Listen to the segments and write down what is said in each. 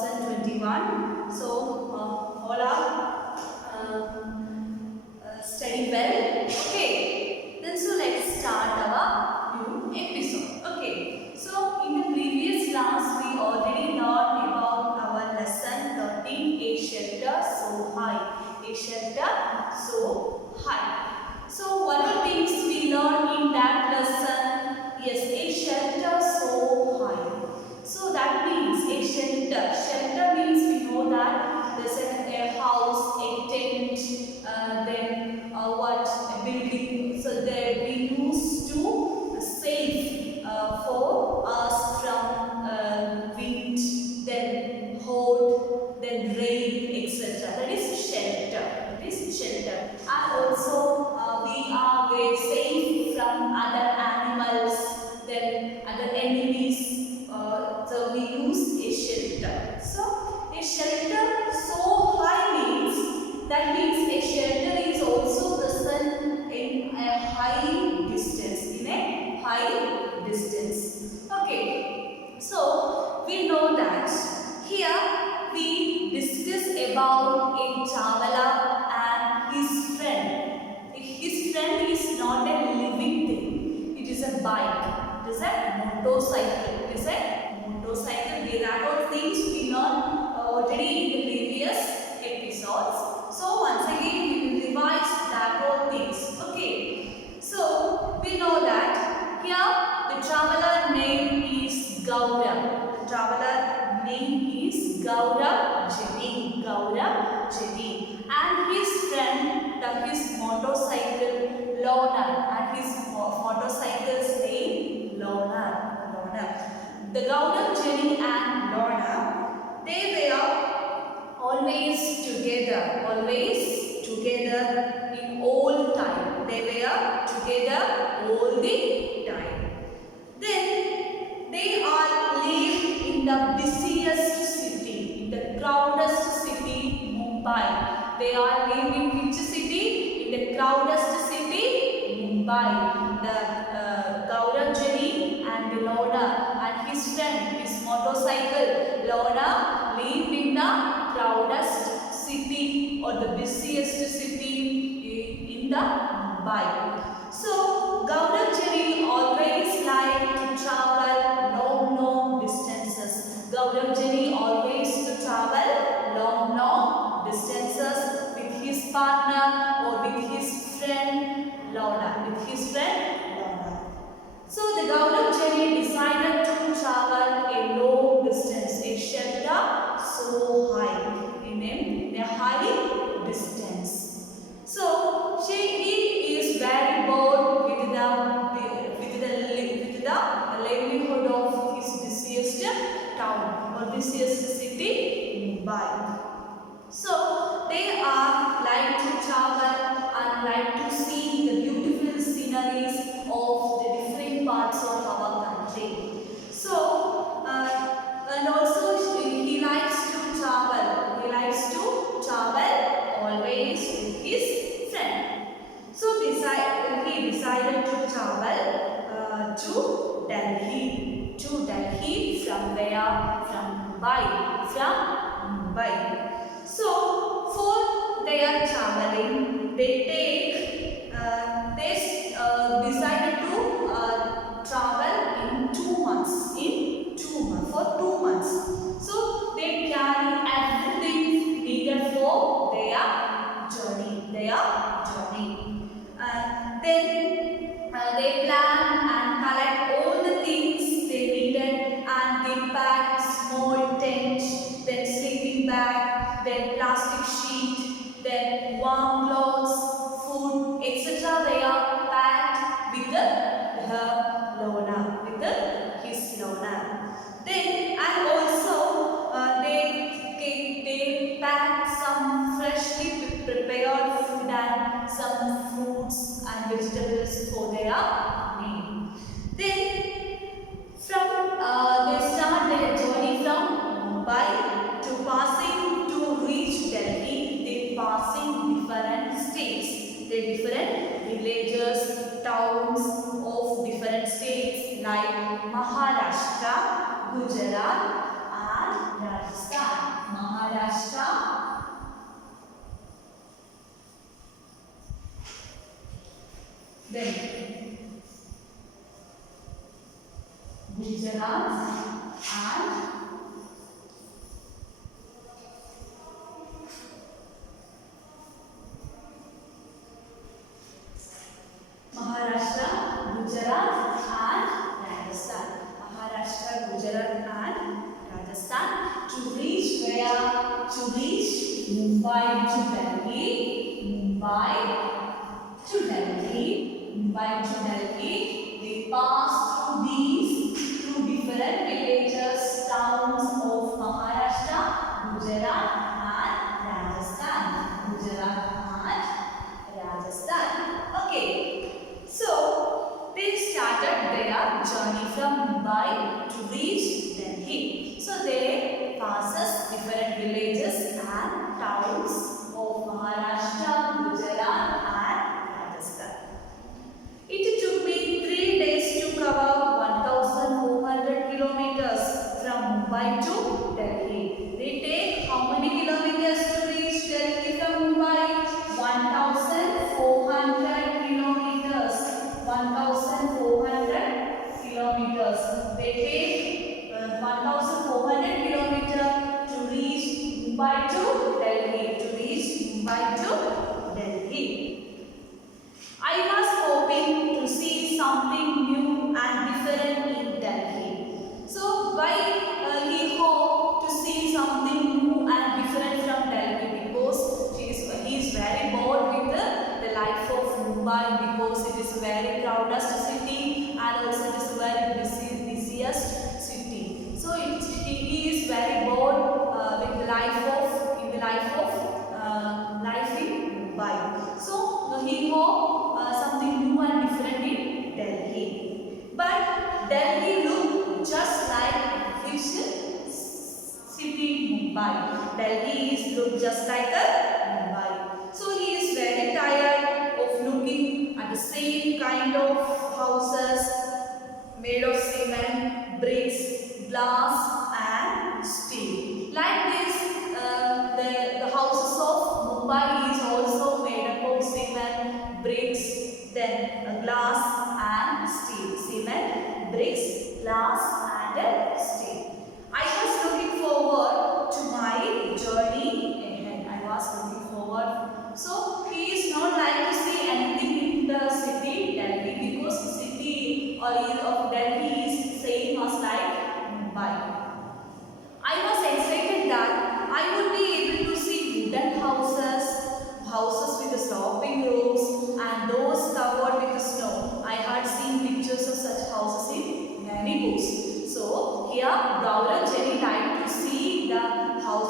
2021. So all are study well. Okay. Then so let's start our new episode. Okay. So in the previous class we already learned about our lesson 13, a shelter so high. A shelter so high. So what are things we learned in that lesson? Yes, a shelter so high. So that means a shelter. Shelter means we know that there's a house, a tent, then what a building. So there we used to save for us from wind, then cold, then rain, etc. That is shelter. That is shelter. And also we are very safe from other animals, then other enemies. So we use a shelter. So a shelter so high means, that means a shelter is also present in a high distance. In a high distance. Okay. So we know that here we discuss about a traveler and his friend. His friend is not a living thing. It is a bike. It is a motorcycle. It is a motorcycle. That all things we learned already in the previous episodes. So once again we will revise that all things. Okay. So we know that here the traveler name is Gaurav. The traveler name is Gaurav Jani. Gaurav Jani. And his friend, his motorcycle Lona, and his motorcycle's name Lona. The Gaurav Jani and Lona, they were always together in all time. They were together all the time. Then they are live in the busiest city, in the crowdest city, Mumbai. They are live in which city? In the crowdest city, Mumbai. The Gaurav Jani and Lona and his friend, his motorcycle Lona, live in the crowdest city or the busiest city in the Mumbai. So Gaurav Jani always like to travel long distances. Gaurav Jani always to travel long distances with his partner or with his friend Lona. So the Gaurav Jani decided to travel a long distance, a shelter so high, in a high distance. So he is very bored with the livelihood of his busiest town or busiest city, Mumbai. So they are like to travel and like to see the beautiful sceneries of the different parts of our country. So and also he likes to travel. He likes to travel always with his friend. So he decided to travel to Delhi. To Delhi from where? From Mumbai. So for their traveling, they decided to travel in 2 months. For 2 months. So they carry everything needed for their journey. And then they plan and collect all the things they needed, and they packed small tent, then sleeping bag, then plastic sheet, then warm clothes, food, etc. They are packed with his Lona. Then and also they packed some freshly prepared food and some fruits and vegetables for their meal. Then they start their journey from Mumbai to reach Delhi. They passing different states, the different villages, towns of different states like Maharashtra, Gujarat and Rajasthan. Maharashtra. Then Gujarat and Maharashtra, Gujarat and Rajasthan. Maharashtra, Gujarat and Rajasthan. To reach where? To reach Mumbai to Delhi. Mumbai to Delhi. Mumbai to Delhi. We pass through these two different villages, towns of Maharashtra, Gujarat and Rajasthan. Gujarat and Rajasthan. Okay. So they started their journey from Mumbai to reach Delhi. So they passes different villages and towns of Maharashtra, Gujarat and Rajasthan. It took me 3 days to cover 1,400 kilometers from Mumbai to Delhi. They take how many kilometers to reach Delhi from Mumbai? 1,400 kilometers. 1,400 kilometers. They take 1,400 kilometers to reach Mumbai to Delhi. To reach Mumbai to Delhi. I was hoping to see something new and different in Delhi. So why he hoped to see something new and different from Delhi? Because he is very bored with the life of Mumbai, because it is a very crowded city and also it is a very busiest city. So he is very bored with the life in Mumbai. So he hoped something new and different in Delhi. But Delhi looked just like which city? Mumbai. Delhi is looked just like a Mumbai. So he is very tired of looking at the same kind of houses made of cement, bricks, glass and steel. Like this, the houses of Mumbai is also made up of cement, bricks, then glass and steel. Cement, bricks, glass and steel. I was looking forward to my journey ahead. I was looking forward. So he is not like to see anything in the city Delhi, because the city of Delhi is same as like Mumbai. I was excited that I would be able to see wooden houses with the sloping roofs and doors covered with the snow. I had seen pictures of such houses in many books. So here Gaurav Jenny liked to see the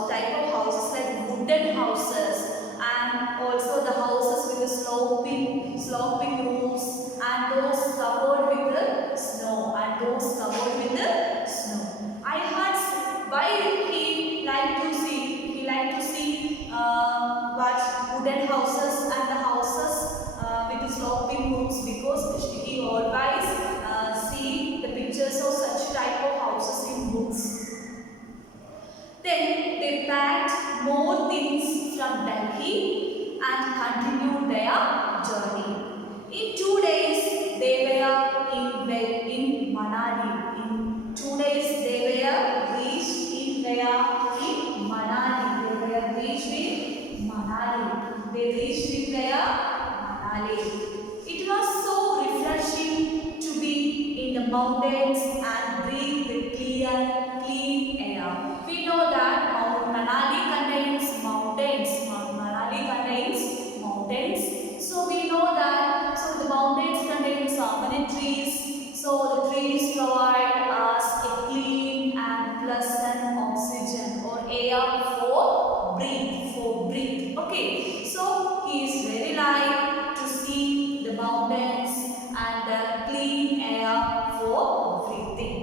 type of houses like wooden houses, and also the houses with the sloping roofs and those covered with the snow I had why he liked to see what wooden houses and the houses with the sloping roofs, because he always see the pictures of such type of houses in books. Then they packed more things from Delhi and continued their journey. In 2 days they were in Manali. In 2 days they were reached in Manali. They reached in Manali. It was so refreshing to be in the mountains and breathe the clean air. We know that Manali contains mountains. So we know that the mountains contain so many trees. So the trees provide us a clean and pleasant oxygen or air for breathe. Okay. So he is very like to see the mountains and the clean air for breathing.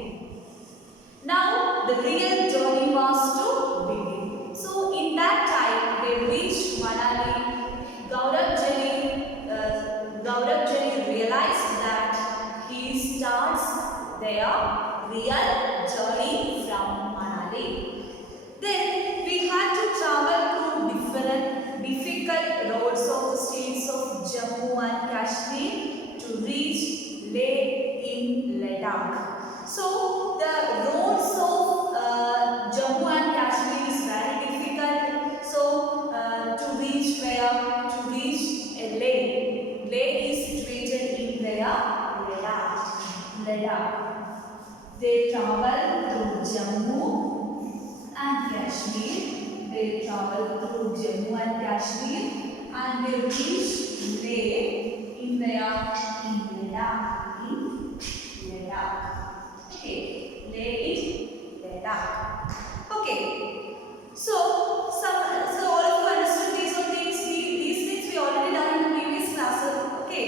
Now the real journey was to begin. So in that time they reached Manali. Gaurav Jenny realized that he starts their real journey from Manali. Then we had to travel through different difficult roads of the states of Jammu and Kashmir to reach Leh in Ladakh. So the roads of Jammu and Kashmir is very difficult. So to reach where? To reach Leh. Leh is situated in their Ladakh. They travel through Jammu and Kashmir. They travel through Jammu and Kashmir and they reach Leh in Ladakh. Okay, Leh in Ladakh. Okay. So all of you understood these things. These things we already done in the previous classes. Okay.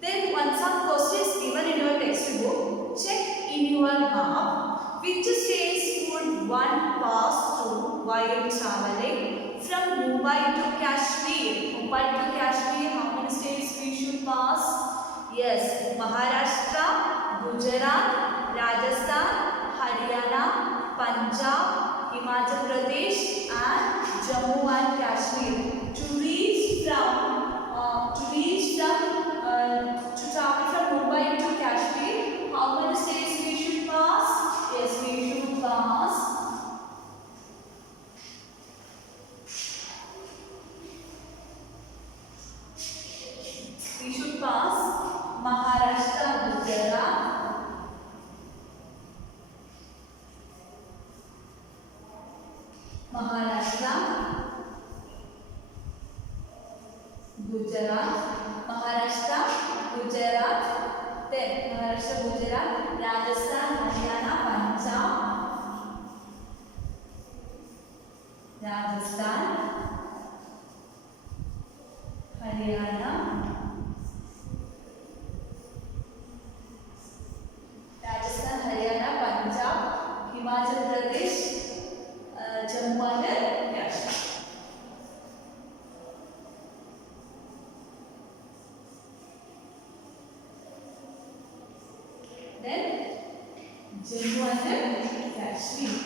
Then some questions given in your textbook. Check in your map which states would one pass through while traveling from Mumbai to Kashmir. Mumbai to Kashmir, how many states we should pass? Yes, Maharashtra, Gujarat, Rajasthan, Haryana, Punjab, Himachal Pradesh and Jammu and Kashmir. To travel from Mumbai to Kashmir, how many states we should pass? Yes, we should pass Maharashtra, Gujarat, then Maharashtra, Gujarat, Rajasthan, Haryana, Punjab, Himachal Pradesh, Jammu and Kashmir. Then Jammu and Kashmir.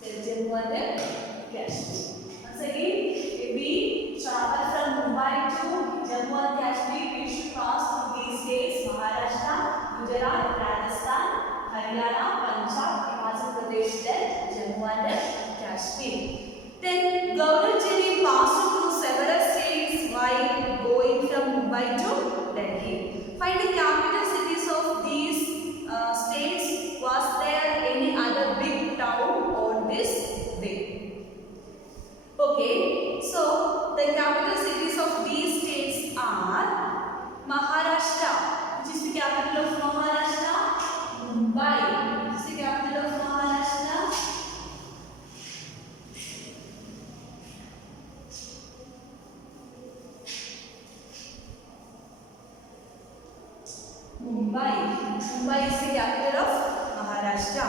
Then Jammu and Kashmir. Once again, if we travel from Mumbai to Jammu and Kashmir, we should pass through these states: Maharashtra, Gujarat, Rajasthan, Haryana, Punjab, Himachal Pradesh, then Jammu and Kashmir. Then Governor Jerry passed through several states while going from Mumbai to Delhi. Find the capital cities of these states. Was there any other big town on this way? Okay, so the capital cities of these states are Maharashtra, which is the capital of Maharashtra, Mumbai, which is the capital of Maharashtra, Mumbai is the capital of Maharashtra.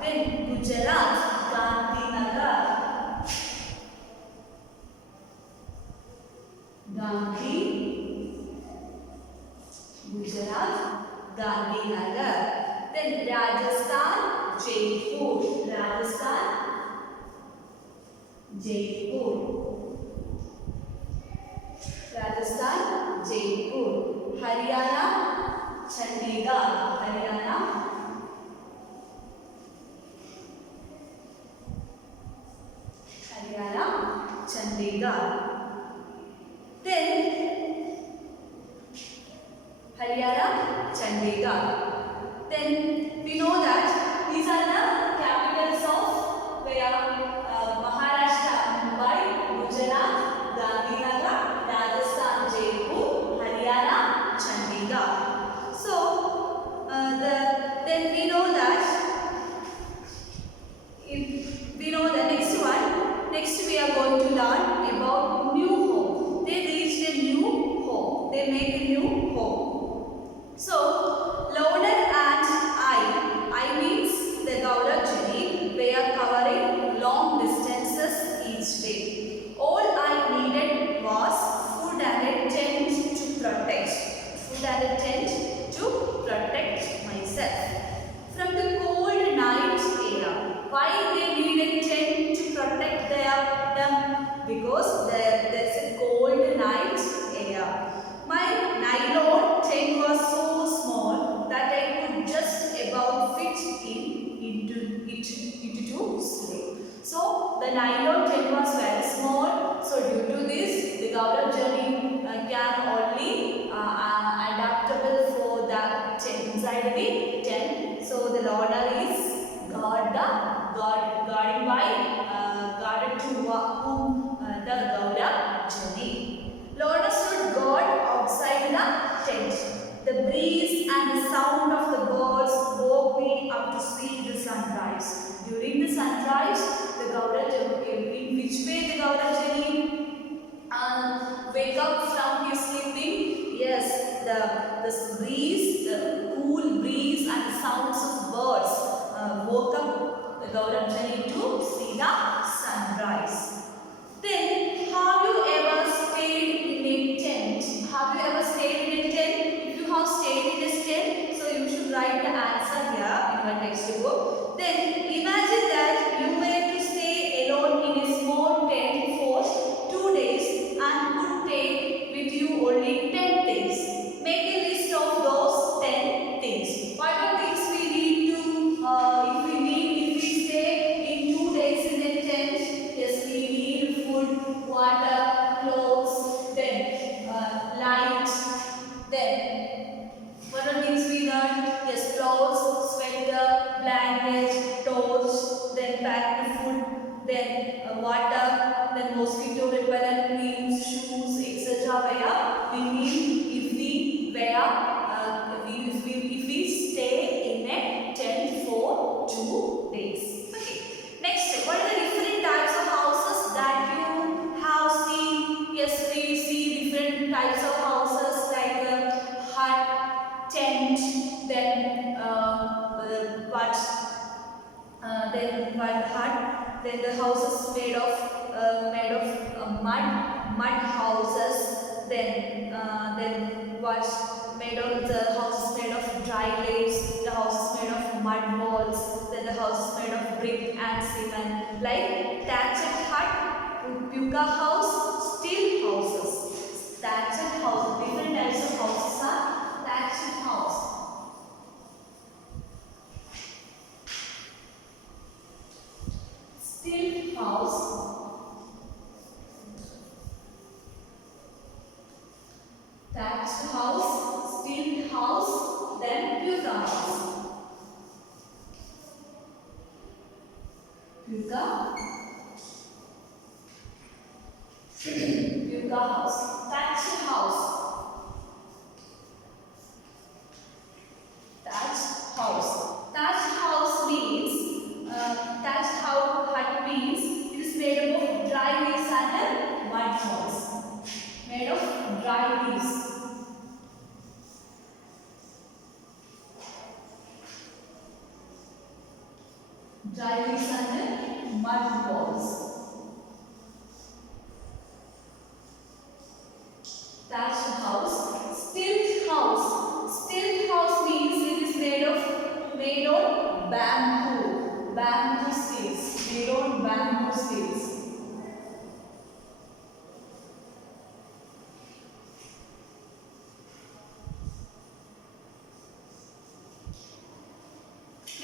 Then Gujarat, Gandhinagar. Gujarat, Gandhinagar. Then Rajasthan, Jaipur. Rajasthan, Jaipur. Haryana, Chandigarh. Then Haryana, Chandigarh. Then we know that these are the capitals of where Maharashtra, Mumbai, Gujarat, Gandhinagar, Rajasthan, Jaipur, Haryana, Chandigarh. So then we know that next one. Next we are going to learn about new home. They reached a new home. They make a new home. So loader and I means the Governor Jerry, were covering long distances each day. All I needed was food outside the tent. So the Lorna is guarding by guarded to whom the Gauda journey. Lorna stood guard outside the tent. The breeze and the sound of the birds woke me up to see the sunrise. During the sunrise, the Gauda journey, in which way the Gauda journey wake up from his sleeping? Yes, the breeze, the cool breeze and the sounds of birds woke up the Gauda journey to see the sunrise. Then, have you ever stayed in a tent? Have you ever stayed in a tent? If you have stayed in this tent, so you should write the answer here in your textbook. Then, imagine that you were to stay alone in a small tent for 2 days and could take with you only 10 things. Make a list of those 10 things. What are things we need to, if we stay in 2 days in a tent? Yes, we need food, water, clothes, then light, then what are things we need? Yes, clothes, sweater, blanket, torch, then packed food, then water, then mosquito repellent creams, shoes, etc. Where we need if we if we stay in a tent for 2 days. Okay. Next, what are the different types of houses that you have seen? Yes, we see different types of houses like hut, tent, then what hut, then the houses made of mud houses, then what's made of the houses made of dry leaves, the houses made of mud walls, then the houses made of brick and cement, like thatched hut, puka house, steel houses. Thatched house, different types of houses are thatched house. Steel house, thatched house, steel house, then puka house. Puka house, thatched house. Thatched house. Thatched house means thatched hut means it is made up of dry leaves and mud walls. Made of dry leaves. Dry leaves and mud walls. Thatched house. Stilt house. Stilt house means it is made on bamboo. Bamboo stilts. Made on bamboo stilts.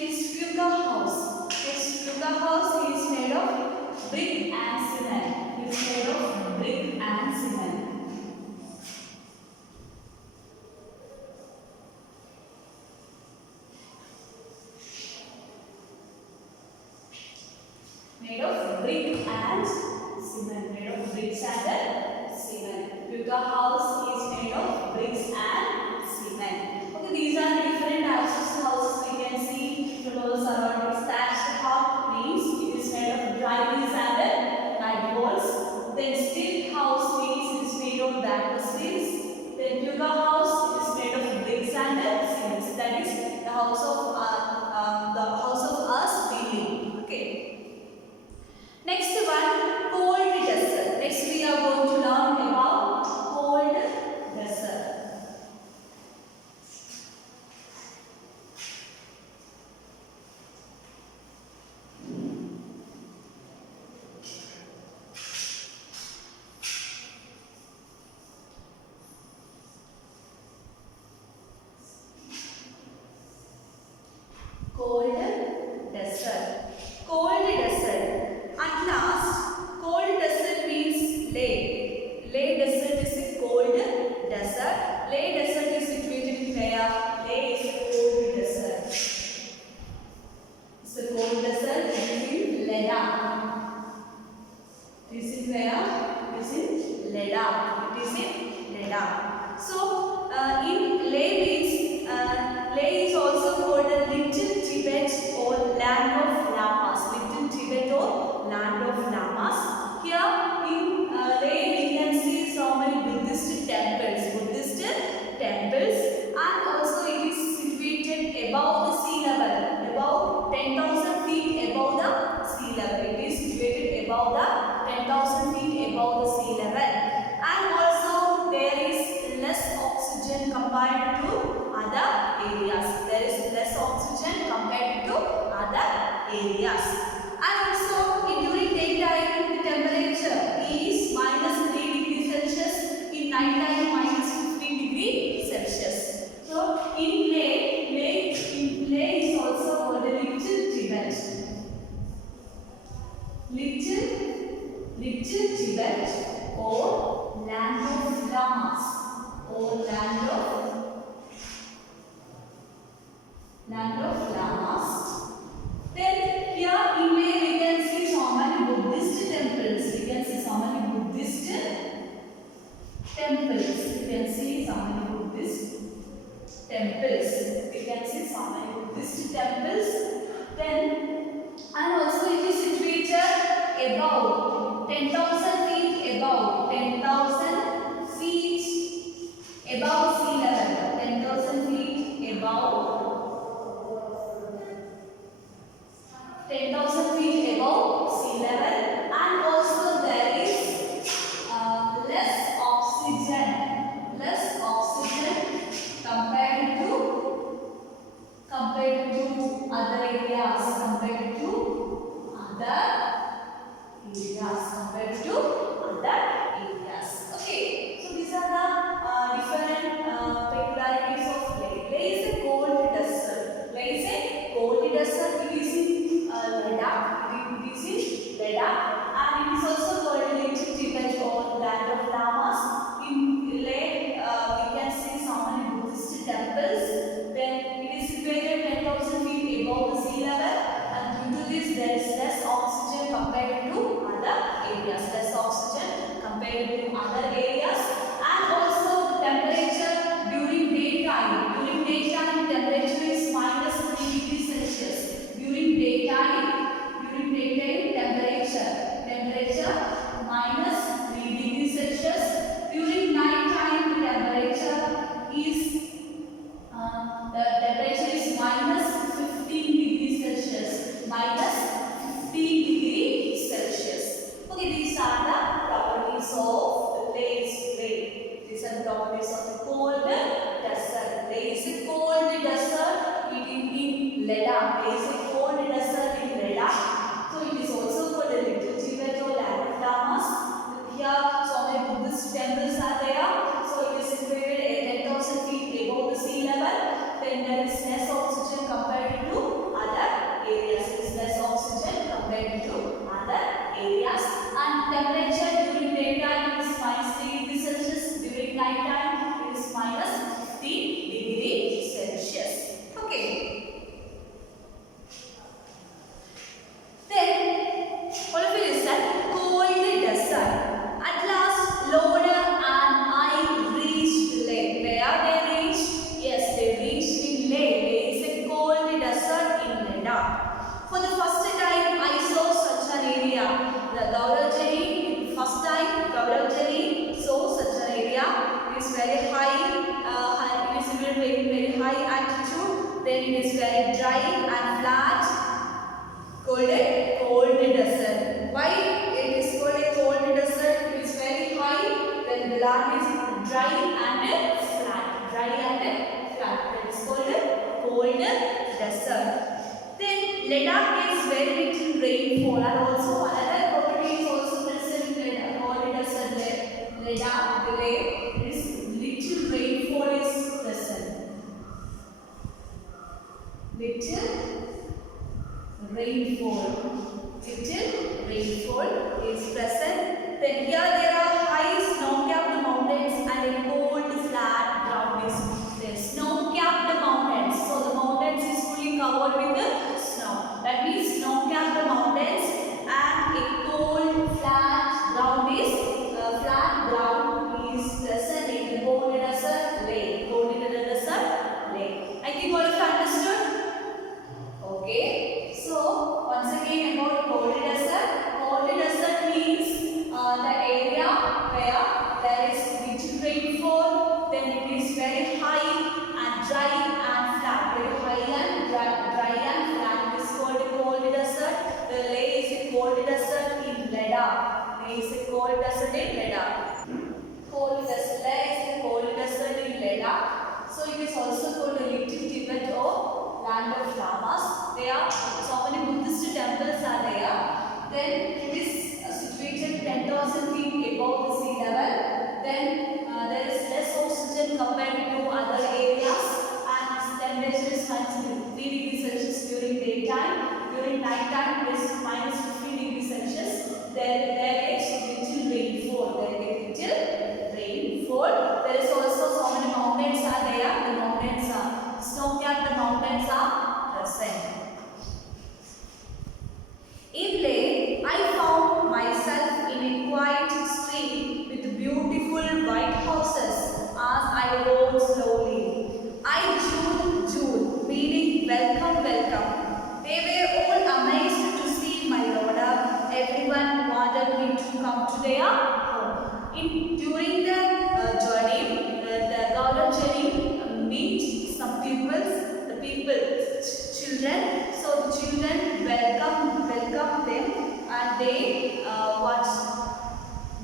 Next, puka house. Next, puka house is made of brick where? It is in Ladakh. It is in Ladakh. So in Leh means Leh is also called the Little Tibet or Land of Lamas. Little Tibet or Land of Lamas. Here in Leh we can see so many Buddhist temples. Buddhist temples, and also it is situated above the sea level, above 10,000 feet above the sea level. It is situated above the 10,000 feet above the sea level, and also there is less oxygen compared to other areas. There is less oxygen compared to other areas, and also during daytime the temperature is -3 degrees Celsius, in night time -15 degrees Celsius. So in Leh is also called the Little Tibet. Little Tibet or Land of Lamas or Land of Lamas. Then here in Leh we can see so many Buddhist temples. We can see so many Buddhist temples. We can see so many Buddhist temples. We can see so many Buddhist temples. Then and also it is situated above 10,000 feet above 10,000 feet above sea level. 10,000 feet above 10,000 feet above sea level, and also there is less oxygen compared to other areas, compared to other areas. Okay, so these are the different peculiarities of Leh. Leh is a cold desert. Leh is a cold desert. It is in Ladakh. It is in Ladakh, and it is also called Little Tibet or Land of Lamas. In Leh, we can see so many Buddhist temples. Then it is situated 10,000 feet above the sea level, and due to this, there is less oxygen compared to other areas. Less oxygen compared to other areas, and also the temperature during daytime. During daytime, the temperature is -3 degrees Celsius. During daytime temperature -3 degrees Celsius. During night time, the temperature is -15 degrees Celsius. -15 degrees Celsius. Okay, these are the properties of Leh. These are the properties of the cold desert. Leh is a cold desert. It is in Ladakh. Leh is a cold desert in Ladakh. So it is also called the Little Tibet or Land of Lamas. Here, so many Buddhist temples are there. So it is situated at 10,000 feet above the sea level. Then there is less oxygen compared to other areas. There is less oxygen compared to other areas. And temperature during daytime is -3 degrees Celsius. During night time it is -15 degrees Celsius. Okay. Then all of you listen. Cold desert. At last, Lorna and I reached Leh. Where they reached? Yes, they reached in Leh. Leh is a cold desert in Ladakh. For the first time, I saw such an area. The Gauravjari, first time Gauravjari saw such an area. It is very high. It is very high altitude. Then it is very dry and flat. Cold desert. Why it is called a cold desert? It is very high. Then the land is dry and flat. That is called a cold desert. Then Ladakh gets very little rainfall, and also another property is also present in Ladakh. Cold desert Ladakh, Leh, is little rainfall is present. Little rainfall is present. Then here there are high snow-capped mountains and a cold cold desert in Ladakh. Cold desert, there is the cold desert in Ladakh. So it is also called a little Tibet or land of lamas. There are so many Buddhist temples are there. Then it is situated 10,000 feet above the sea level. Then there is less oxygen compared to other areas, and temperature is -3 degrees Celsius during daytime. During night time it is -15 degrees Celsius. Then there is little rainfall. There is also so many mountains are there. The mountains are snow-capped mountains are present. In Leh, I found myself in a quiet street with beautiful white houses as I rode slowly. I Jul, meaning welcome, welcome. They were all amazed to see my daughter. Everyone wanted me to come to their home. During the journey, the Gaurav journey, meet some children. So the children welcome them, and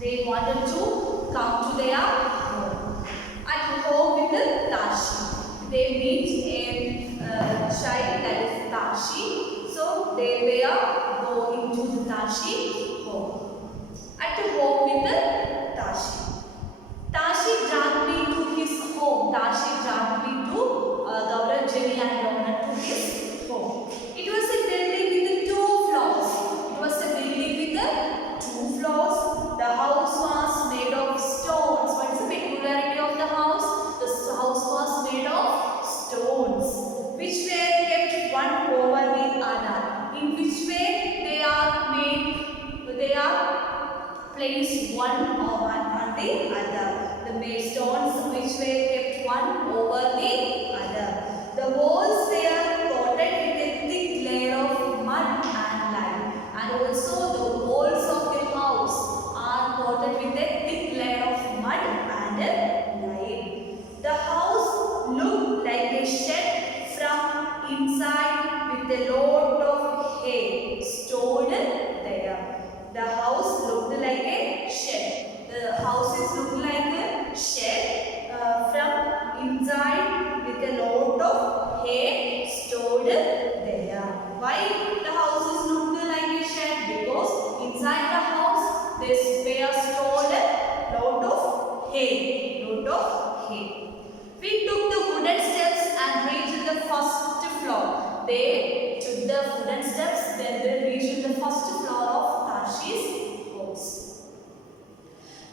they wanted to come to their home. At home with Tashi, they meet a child that is Tashi. So they were going to the Tashi home. At home with the Tashi. Tashi dragged me to his home. Tashi dragged me to Gaurav, Jenny and Lorna to his home. It was a building with 2 floors. The house was made of stones. What is the peculiarity of the house? The house was made of stones, which were kept one over the other. In which way they are placed one on the other. The stones which were kept one over the other. The walls were coated with a thick layer of mud and lime, and also the walls of the house are coated with a thick layer of mud and lime. The house looked like a shed from inside with a lot of hay stored there. The house looked like a shed. The houses looked like a shed from inside with a lot of hay stored there. Why the houses looked like a shed? Because inside the house there were stored a lot of hay. We took the wooden steps and reached the first floor. They took the wooden steps, then they reached the first floor of Tashi's house.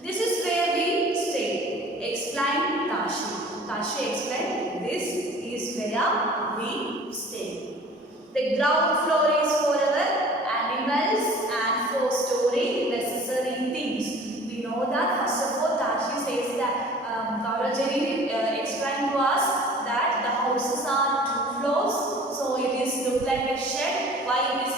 This is where we stayed, explained Tashi. Tashi explained, this is where we stay. The ground floor is for our animals and for storing necessary things. We know that first of all Tashi says that Gaurajani explained to us that the houses are 2 floors. So it is look like a shed. Why it is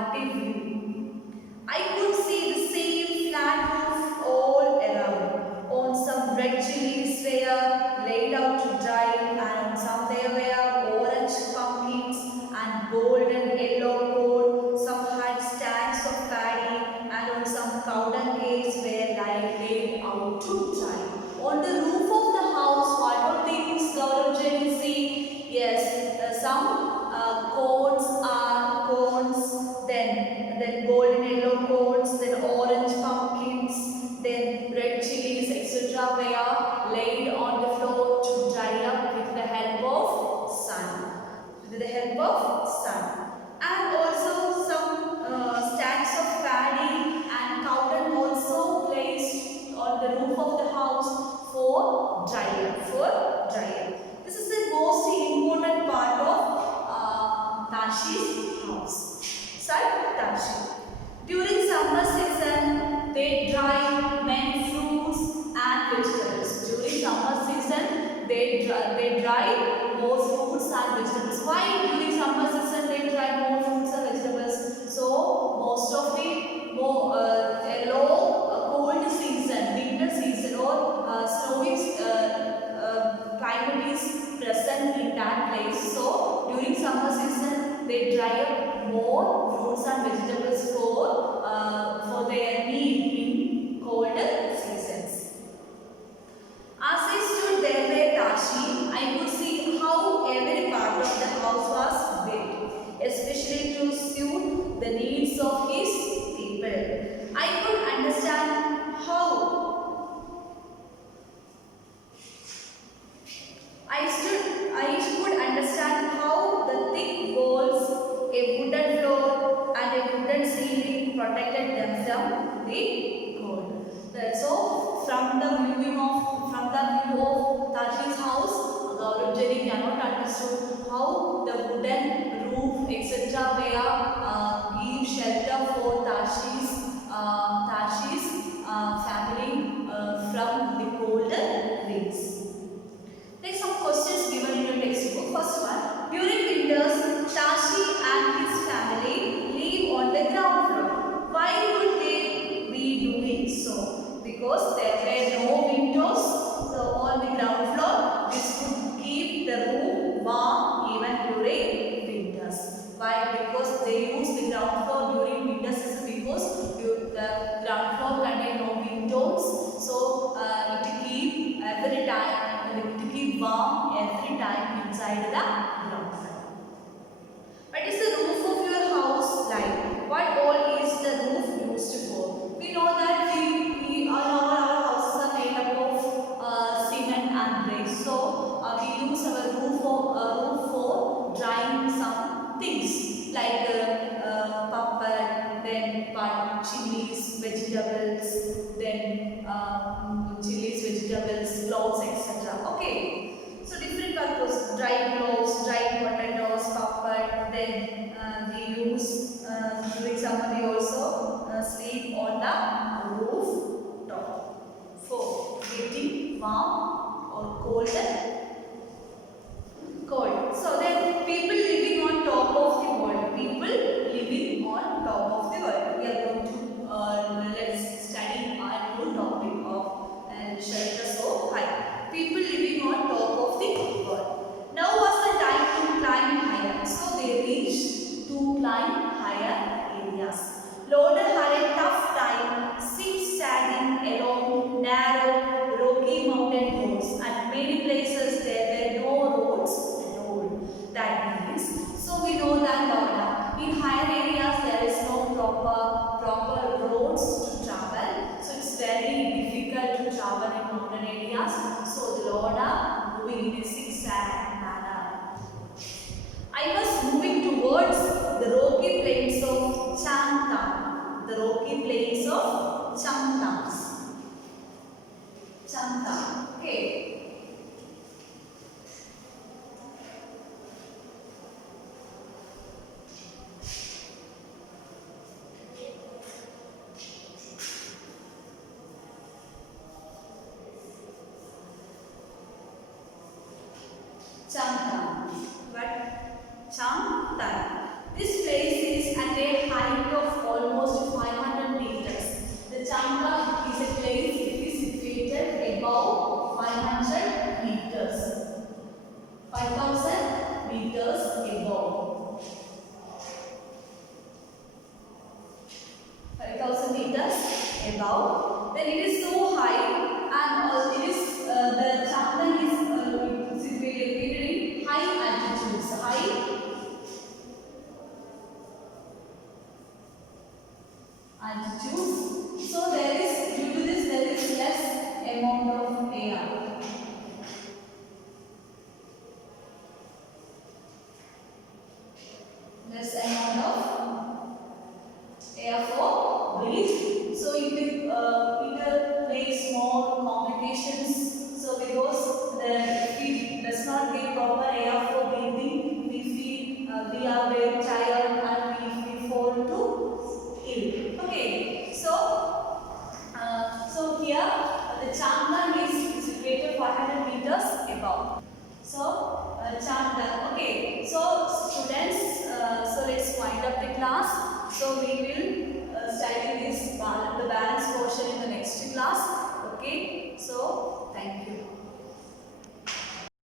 what a view. I could see the same flat roof all around. On some red chilies were laid out to dry, and on some there were orange pumpkins and golden yellow corn. Some had stacks of paddy, and on some cow dung cakes were laid out to dry. On the roof of the house, what all things Gaurav Jain see? Yes, some corns, then golden yellow corns, then orange pumpkins, then red chilies, etc. were laid on the floor to dry up with the help of sun. With the help of sun. And also some stacks of paddy and cotton also placed on the roof of the house for dry up. This is the most important part of Tashi's house. Tashi. During summer season, they dry many fruits and vegetables. During summer season, they dry more fruits and vegetables. Why during summer season they dry more fruits and vegetables? So most of the cold season, winter season, or snowy climate is present in that place. So during summer season, they dry up more fruits and vegetables for their need in colder seasons. As I stood there by Tashi, I could see how every part of the house was built, especially to suit the needs of his people. I could understand how I could understand how the thick walls, a wooden floor, and a wooden ceiling protected them from the cold. So, from the view of Tashi's house, Gaurav Jain cannot understand how the wooden roof, etc., were give shelter for Tashi's family from the cold winds. Take some questions given in your textbook. First one, during winters, Tashi and his family live on the ground floor. Why would they be doing so? Because there were no windows, so on the ground floor, this would keep the room warm even during winters. Why? Because they use the ground floor during winter season because the ground floor contains no windows, so it keep every time. To keep warm every time inside the ground floor. What is the roof of your house like? What all is the roof used for? We know that all our houses are made up of cement and bricks. So we use our roof for drying some things like papad, then chilies, vegetables, then vegetables, clothes, etc. Okay. So different purpose: dry clothes, dry potatoes, papad. Then we use during summer we also sleep on the roof top for getting warm or cold. So then people living on top of the world. People living on top of the world. We are going to let's study our new topic of shelter so high. People living on top of the world. Now was the time to climb higher. So they reached to climb higher areas. Loader had a tough time zigzagging along narrow, rocky mountain roads. At many places there were no roads at all. That means, so we know that in higher areas there is no proper roads to travel. So it's very difficult to travel in mountain areas. So the Lord are moving in a zigzag manner. I was moving towards the rocky plains of Changtang. The rocky plains of Changtang. Okay. Changtang. But Changtang. This place is at a high above, then it is so high and it is the Changdan is situated in high altitudes. High altitudes. So there is, due to this, there is less amount of air. Less amount of air for breathe. So it makes more complications. So because if we does not get proper air for breathing, we feel we are very tired and we fall to ill. Okay. So here the Changdan is situated 500 meters above. So Changdan. Okay. So students, so let's wind up the class. So we will